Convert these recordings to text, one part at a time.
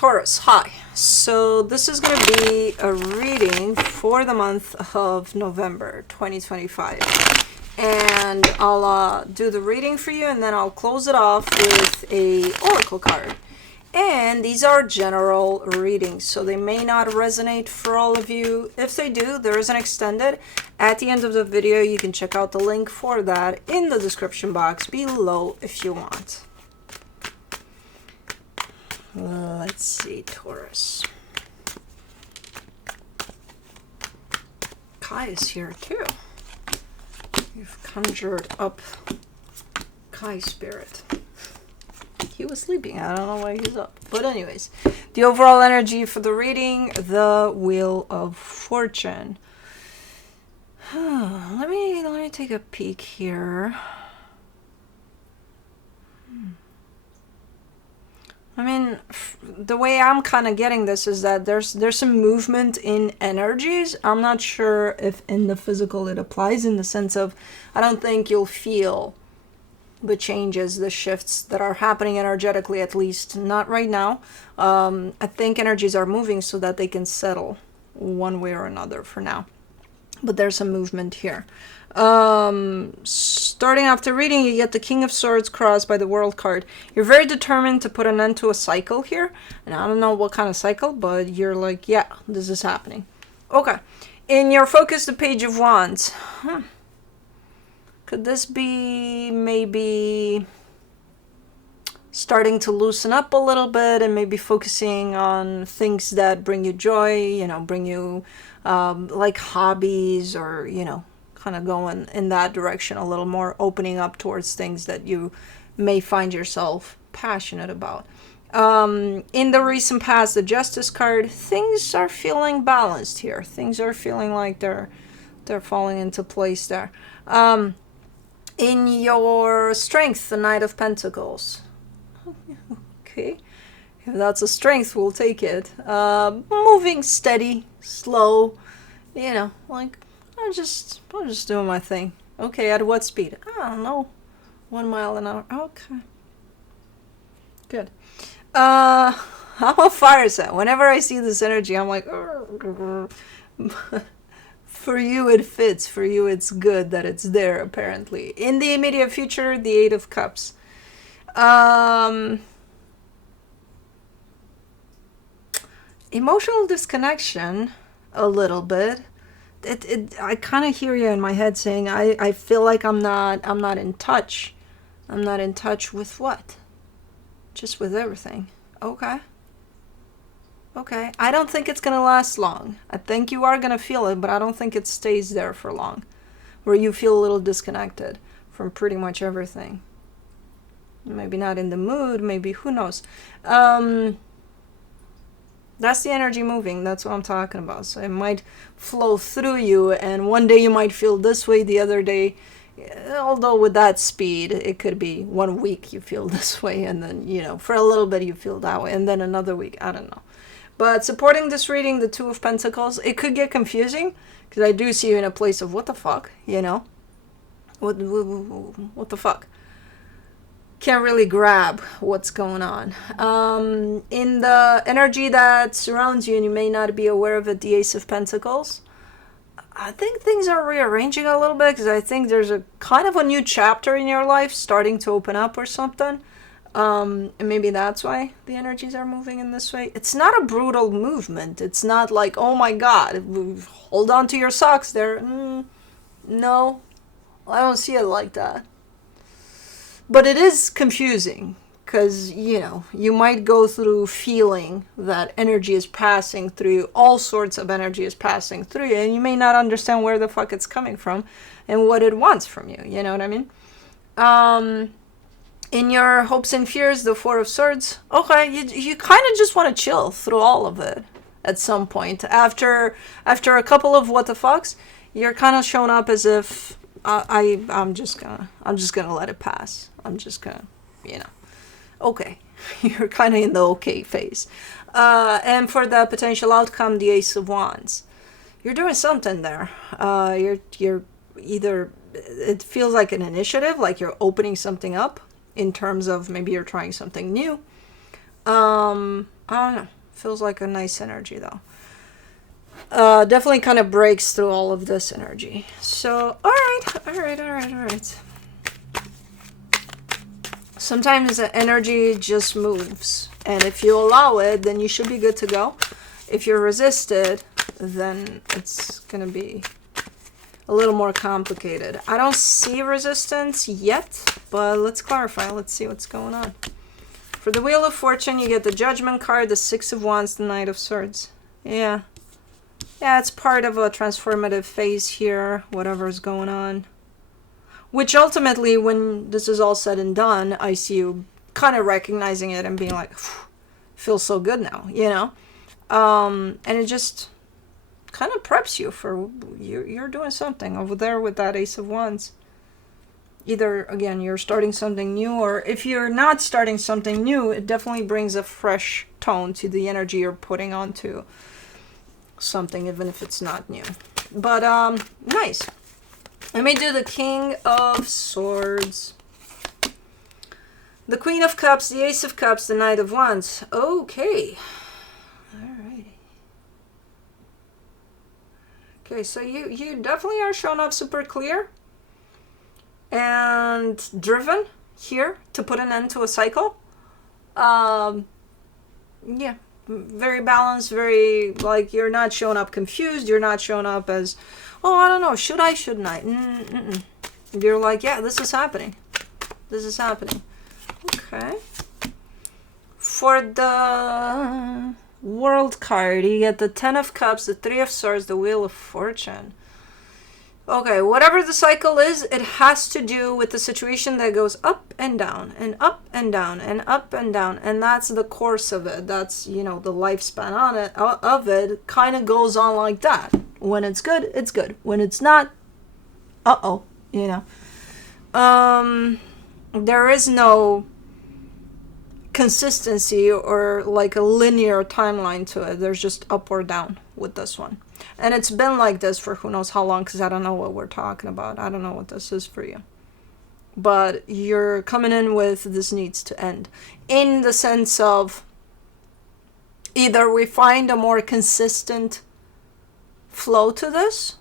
Taurus, hi. So this is going to be a reading for the month of November 2025. And I'll do the reading for you, and then I'll close it off with a oracle card. And these are general readings, so they may not resonate for all of you. If they do, there is an extended. At the end of the video, you can check out the link for that in the description box below if you want. Let's see, Taurus. Kai is here too. You've conjured up Kai spirit. He was sleeping. I don't know why he's up. But anyways, the overall energy for the reading, the Wheel of Fortune. Let me take a peek here. I mean, the way I'm kind of getting this is that there's some movement in energies. I'm not sure if in the physical it applies, in the sense of, I don't think you'll feel the changes, the shifts that are happening energetically, at least not right now. I think energies are moving so that they can settle one way or another for now. But there's some movement here. Starting off the reading, you get the King of Swords crossed by the World card. You're very determined to put an end to a cycle here. And I don't know what kind of cycle, but you're like, yeah, this is happening. Okay. In your focus, the Page of Wands. Could this be maybe starting to loosen up a little bit and maybe focusing on things that bring you joy, you know, bring you like hobbies, or, you know, kind of going in that direction a little more, opening up towards things that you may find yourself passionate about. In the recent past, the Justice card, things are feeling balanced here. Things are feeling like they're falling into place there. In your strength, the Knight of Pentacles. Okay, if that's a strength, we'll take it. Moving steady, slow, you know, like I'm just doing my thing. Okay, at what speed? I don't know. 1 mile an hour. Okay, good. I'm a fire sign. Whenever I see this energy, I'm like, for you it fits. For you it's good that it's there, apparently. In the immediate future, the Eight of Cups. Emotional disconnection, a little bit. I kind of hear you in my head saying, I feel like I'm not in touch. I'm not in touch with what? Just with everything. Okay. Okay. I don't think it's going to last long. I think you are going to feel it, but I don't think it stays there for long, where you feel a little disconnected from pretty much everything. Maybe not in the mood, maybe, who knows. That's the energy moving. That's what I'm talking about. So it might flow through you, and one day you might feel this way, the other day, although with that speed, it could be 1 week you feel this way, and then, you know, for a little bit you feel that way, and then another week, I don't know. But supporting this reading, the Two of Pentacles, it could get confusing, because I do see you in a place of what the fuck, you know? What the fuck? Can't really grab what's going on. In the energy that surrounds you, and you may not be aware of it, the Ace of Pentacles, I think things are rearranging a little bit, because I think there's a kind of a new chapter in your life starting to open up or something. And maybe that's why the energies are moving in this way. It's not a brutal movement. It's not like, oh my god, hold on to your socks there. No, I don't see it like that. But it is confusing, because, you know, you might go through feeling that energy is passing through you. All sorts of energy is passing through you, and you may not understand where the fuck it's coming from and what it wants from you. You know what I mean? In your hopes and fears, the Four of Swords. Okay, you kind of just want to chill through all of it at some point. After a couple of what the fucks, you're kind of showing up as if I'm just gonna let it pass. I'm just gonna, you know, okay. You're kind of in the okay phase. And for the potential outcome, the Ace of Wands. You're doing something there. You're either, it feels like an initiative, like you're opening something up in terms of maybe you're trying something new. I don't know. Feels like a nice energy though. Definitely kind of breaks through all of this energy. So, all right. Sometimes the energy just moves, and if you allow it, then you should be good to go. If you resist it, then it's gonna be a little more complicated. I don't see resistance yet, but let's clarify. Let's see what's going on. For the Wheel of Fortune, you get the Judgment card, the Six of Wands, the Knight of Swords. Yeah, it's part of a transformative phase here, whatever's going on. Which ultimately, when this is all said and done, I see you kind of recognizing it and being like, feels so good now, you know? And it just kind of preps you for, you're doing something over there with that Ace of Wands. Either, again, you're starting something new, or if you're not starting something new, it definitely brings a fresh tone to the energy you're putting onto something, even if it's not new. But, nice. Let me do the King of Swords, the Queen of Cups, the Ace of Cups, the Knight of Wands. Okay. Alrighty. Okay, so you definitely are showing up super clear and driven here to put an end to a cycle. Yeah, very balanced, very, like, you're not showing up confused, you're not showing up as, oh, I don't know, shouldn't I? You're like, yeah, this is happening. Okay. For the World card, you get the Ten of Cups, the Three of Swords, the Wheel of Fortune. Okay, whatever the cycle is, it has to do with the situation that goes up and down, and up and down, and up and down, and that's the course of it. That's, the lifespan on it, of it kind of goes on like that. When it's good, it's good. When it's not, there is no consistency or like a linear timeline to it. There's just up or down with this one. And it's been like this for who knows how long, because I don't know what we're talking about. I don't know what this is for you. But you're coming in with this needs to end. In the sense of either we find a more consistent flow to this,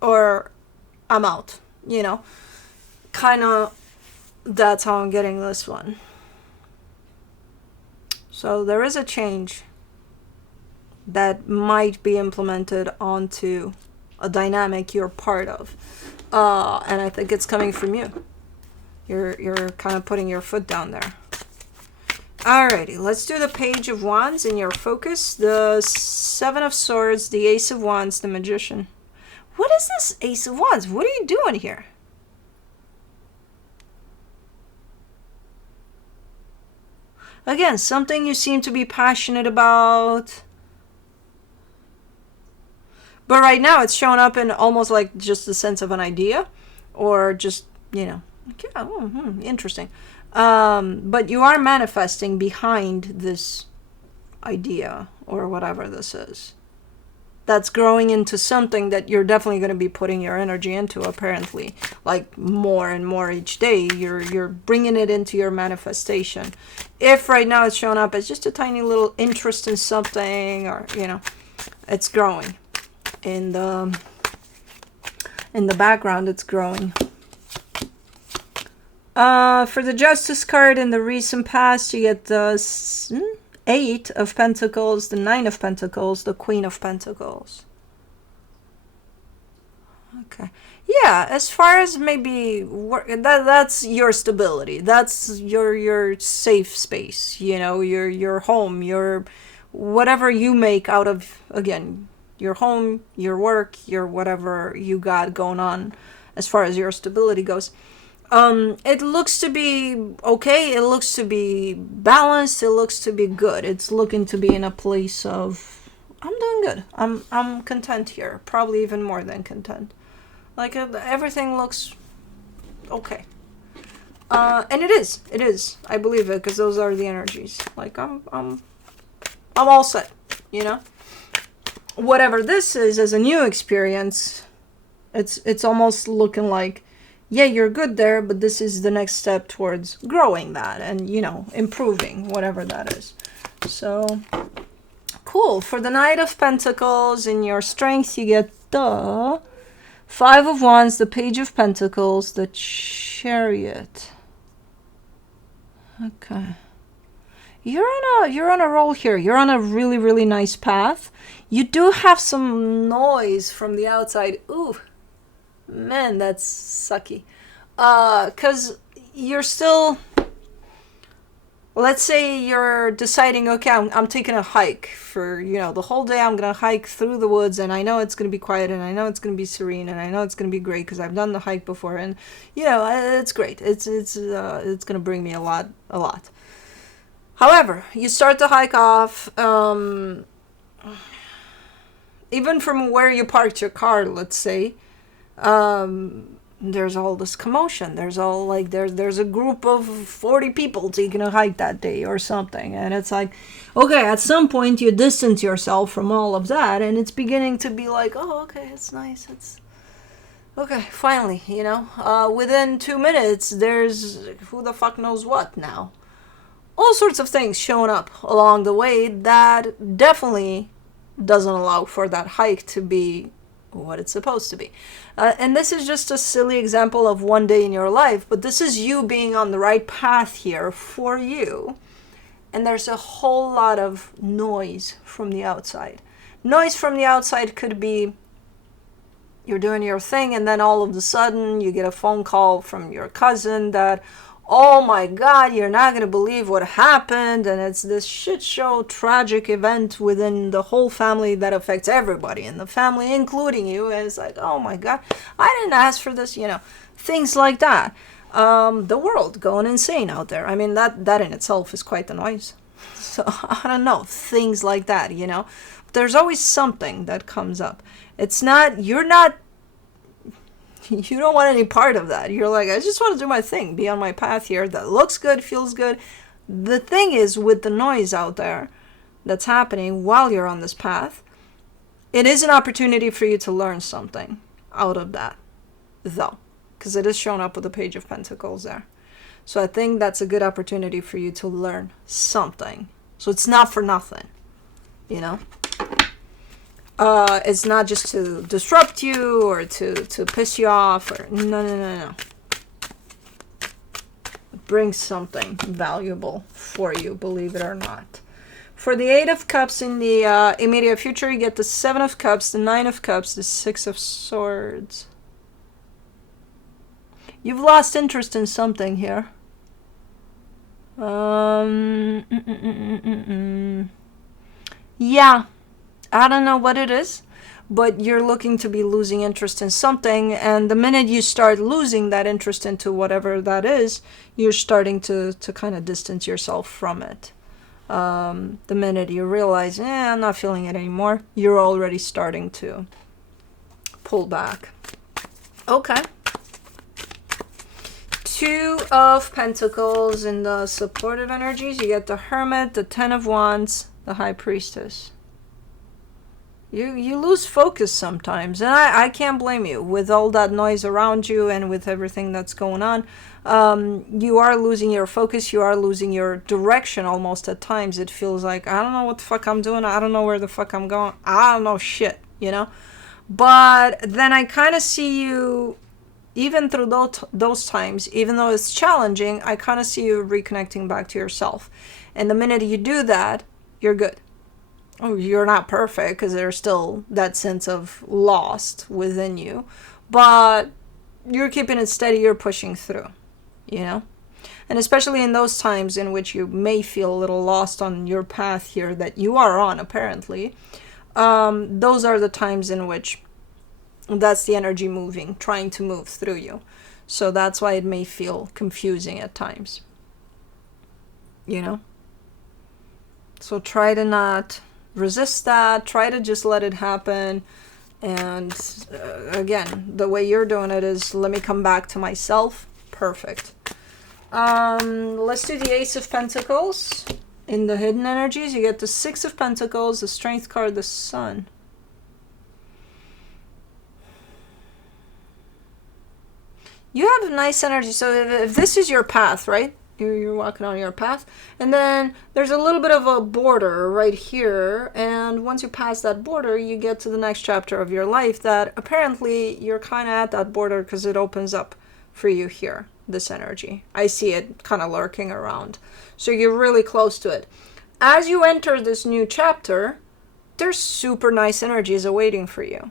or I'm out, Kind of, that's how I'm getting this one. So there is a change that might be implemented onto a dynamic you're part of. And I think it's coming from you. You're kind of putting your foot down there. Alrighty, let's do the Page of Wands in your focus. The Seven of Swords, the Ace of Wands, the Magician. What is this Ace of Wands? What are you doing here? Again, something you seem to be passionate about. But right now it's showing up in almost like just the sense of an idea. Or just, interesting. But you are manifesting behind this idea or whatever this is. That's growing into something that you're definitely going to be putting your energy into, apparently. Like more and more each day, you're bringing it into your manifestation. If right now it's showing up as just a tiny little interest in something, or, it's growing. In the background, it's growing. For the Justice card in the recent past, you get the Eight of Pentacles, the Nine of Pentacles, the Queen of Pentacles. Okay. Yeah, as far as maybe that's your stability. That's your safe space, your home, your whatever you make out of, again, your home, your work, your whatever you got going on as far as your stability goes. It looks to be okay. It looks to be balanced. It looks to be good. It's looking to be in a place of, I'm doing good. I'm content here. Probably even more than content. Like everything looks okay. And it is. I believe it, because those are the energies. Like I'm all set. Whatever this is as a new experience, it's almost looking like, yeah, you're good there, but this is the next step towards growing that and, improving whatever that is. So cool. For the Knight of Pentacles, in your strength, you get the Five of Wands, the Page of Pentacles, the Chariot. Okay. You're on a roll here. You're on a really, really nice path. You do have some noise from the outside. Ooh, man, that's sucky. 'Cause you're still, let's say you're deciding, okay, I'm taking a hike for, the whole day. I'm going to hike through the woods, and I know it's going to be quiet, and I know it's going to be serene, and I know it's going to be great because I've done the hike before, and, it's great. It's going to bring me a lot. However, you start to hike off, even from where you parked your car, let's say, there's all this commotion. There's all like, there's a group of 40 people taking a hike that day or something. And it's like, okay, at some point you distance yourself from all of that, and it's beginning to be like, oh, okay, it's nice. It's okay, finally, within 2 minutes, there's who the fuck knows what now. All sorts of things showing up along the way that definitely doesn't allow for that hike to be what it's supposed to be. And this is just a silly example of one day in your life, but this is you being on the right path here for you. And there's a whole lot of noise from the outside. Noise from the outside could be you're doing your thing, and then all of a sudden you get a phone call from your cousin that, oh my God, you're not going to believe what happened. And it's this shit show, tragic event within the whole family that affects everybody in the family, including you. And it's like, oh my God, I didn't ask for this, things like that. The world going insane out there. I mean, that in itself is quite the noise. So I don't know, things like that, There's always something that comes up. You don't want any part of that. You're like, I just want to do my thing, be on my path here that looks good, feels good. The thing is, with the noise out there that's happening while you're on this path, it is an opportunity for you to learn something out of that, though, because it is shown up with the Page of Pentacles there. So I think that's a good opportunity for you to learn something. So it's not for nothing, It's not just to disrupt you or to piss you off. Or no. It brings something valuable for you, believe it or not. For the Eight of Cups in the immediate future, you get the Seven of Cups, the Nine of Cups, the Six of Swords. You've lost interest in something here. Yeah. I don't know what it is, but you're looking to be losing interest in something, and the minute you start losing that interest into whatever that is, you're starting to kind of distance yourself from it. The minute you realize, I'm not feeling it anymore, you're already starting to pull back. Okay. Two of Pentacles in the supportive energies. You get the Hermit, the Ten of Wands, the High Priestess. You lose focus sometimes, and I can't blame you. With all that noise around you and with everything that's going on, you are losing your focus, you are losing your direction almost at times. It feels like, I don't know what the fuck I'm doing, I don't know where the fuck I'm going, I don't know shit, But then I kind of see you, even through those times, even though it's challenging, I kind of see you reconnecting back to yourself. And the minute you do that, you're good. Oh, you're not perfect, because there's still that sense of lost within you, but you're keeping it steady, you're pushing through, And especially in those times in which you may feel a little lost on your path here that you are on, apparently, those are the times in which that's the energy moving, trying to move through you. So that's why it may feel confusing at times, So try to not resist that. Try to just let it happen. And again, the way you're doing it is, let me come back to myself. Perfect. Let's do the Ace of Pentacles. In the hidden energies, you get the Six of Pentacles, the Strength card, the Sun. You have nice energy. So if this is your path, right? You're walking on your path. And then there's a little bit of a border right here. And once you pass that border, you get to the next chapter of your life that apparently you're kind of at that border because it opens up for you here, this energy. I see it kind of lurking around. So you're really close to it. As you enter this new chapter, there's super nice energies awaiting for you.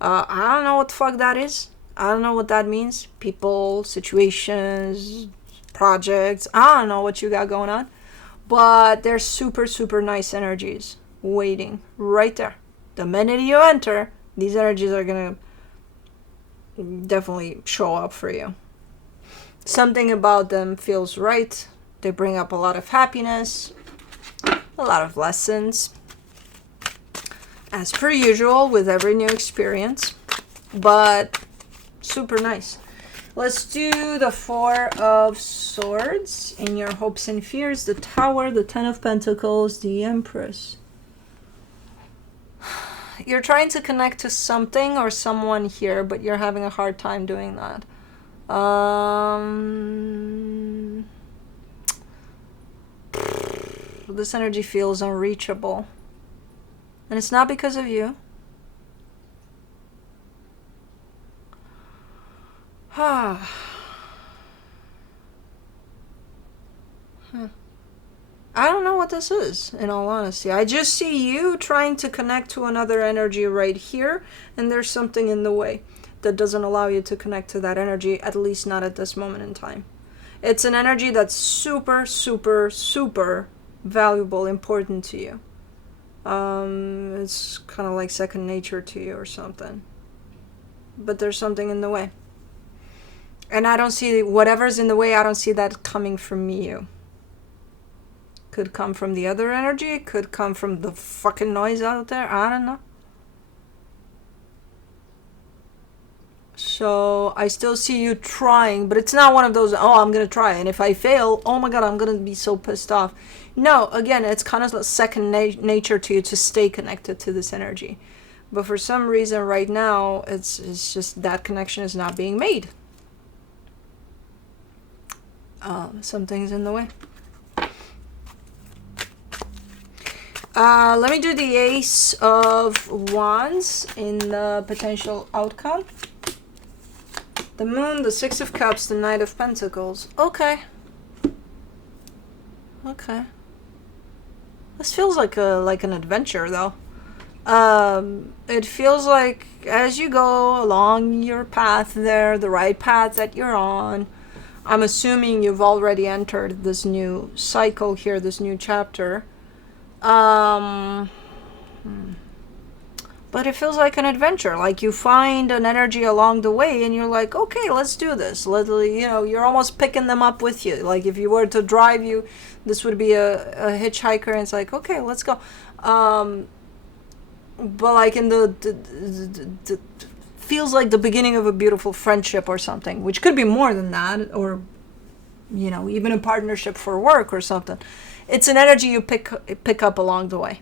I don't know what the fuck that is. I don't know what that means. People, situations, projects. I don't know what you got going on. But there's super, super nice energies waiting right there. The minute you enter, these energies are going to definitely show up for you. Something about them feels right. They bring up a lot of happiness, a lot of lessons. As per usual with every new experience. But super nice. Let's do the Four of Swords in your hopes and fears, the Tower, the Ten of Pentacles, the Empress. You're trying to connect to something or someone here, but you're having a hard time doing that. This energy feels unreachable. And it's not because of you. I don't know what this is, in all honesty. I just see you trying to connect to another energy right here, and there's something in the way that doesn't allow you to connect to that energy, at least not at this moment in time. It's an energy that's super, super, super valuable, important to you. It's kind of like second nature to you or something. But there's something in the way. And I don't see, whatever's in the way, I don't see that coming from you. Could come from the other energy. Could come from the fucking noise out there. I don't know. So I still see you trying, but it's not one of those, oh, I'm going to try. And if I fail, oh my God, I'm going to be so pissed off. No, again, it's kind of like second nature to you to stay connected to this energy. But for some reason right now, it's just that connection is not being made. Something's in the way. Let me do the Ace of Wands in the potential outcome. The Moon, the Six of Cups, the Knight of Pentacles. Okay. Okay. This feels like an adventure, though. It feels like as you go along your path there, the right path that you're on, I'm assuming you've already entered this new cycle here, this new chapter. But it feels like an adventure. Like you find an energy along the way and you're like, okay, let's do this. You're almost picking them up with you. Like if you were to drive you, this would be a hitchhiker and it's like, okay, let's go. But like in the feels like the beginning of a beautiful friendship or something, which could be more than that, or even a partnership for work or something. It's an energy you pick up along the way,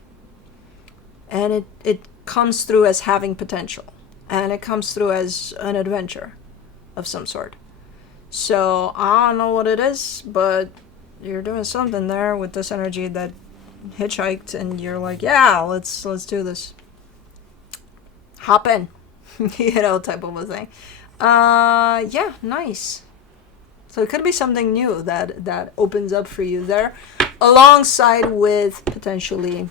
and it comes through as having potential, and it comes through as an adventure of some sort. So I don't know what it is, but you're doing something there with this energy that hitchhiked, and you're like, yeah, let's do this. Hop in. Type of a thing. Yeah, nice. So it could be something new that opens up for you there, alongside with potentially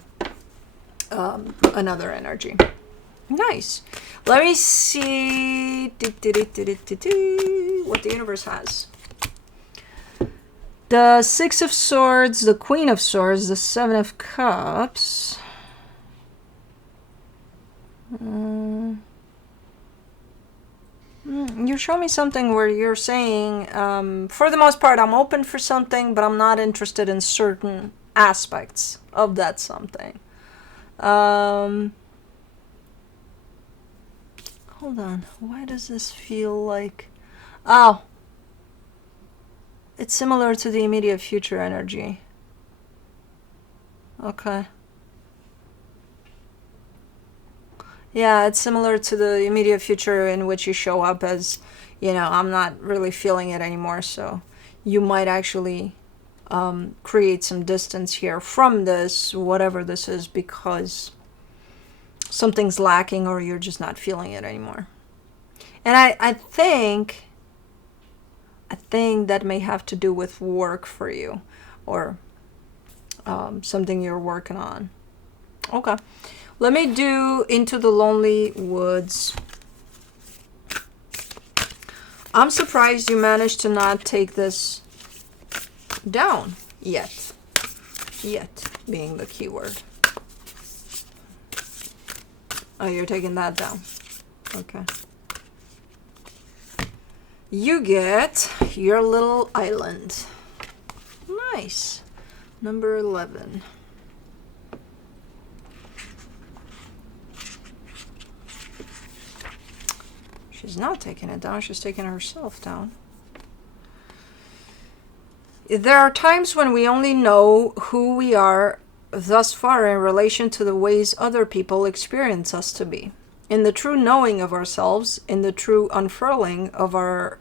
another energy. Nice. Let me see what the universe has. The Six of Swords, the Queen of Swords, the Seven of Cups. You show me something where you're saying, for the most part, I'm open for something, but I'm not interested in certain aspects of that something. Hold on. Why does this feel like... Oh. It's similar to the immediate future energy. Okay. Yeah, it's similar to the immediate future in which you show up as, I'm not really feeling it anymore, so you might actually create some distance here from this, whatever this is, because something's lacking or you're just not feeling it anymore. And I think that may have to do with work for you, or something you're working on. Okay. Let me do Into the Lonely Woods. I'm surprised you managed to not take this down yet. Yet being the key word. Oh, you're taking that down. Okay. You get your little island. Nice. Number 11. She's not taking it down. She's taking herself down. There are times when we only know who we are thus far in relation to the ways other people experience us to be. In the true knowing of ourselves, in the true unfurling of our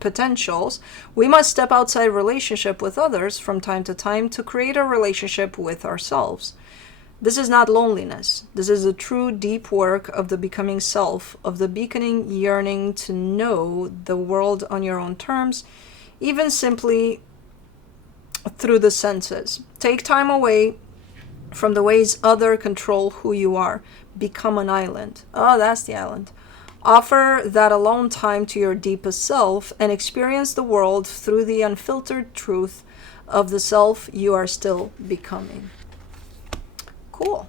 potentials, we must step outside relationship with others from time to time to create a relationship with ourselves. This is not loneliness. This is a true deep work of the becoming self, of the beaconing yearning to know the world on your own terms, even simply through the senses. Take time away from the ways others control who you are. Become an island. Oh, that's the island. Offer that alone time to your deepest self and experience the world through the unfiltered truth of the self you are still becoming. Cool.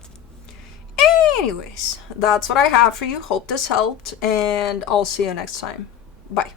Anyways, that's what I have for you. Hope this helped, and I'll see you next time. Bye.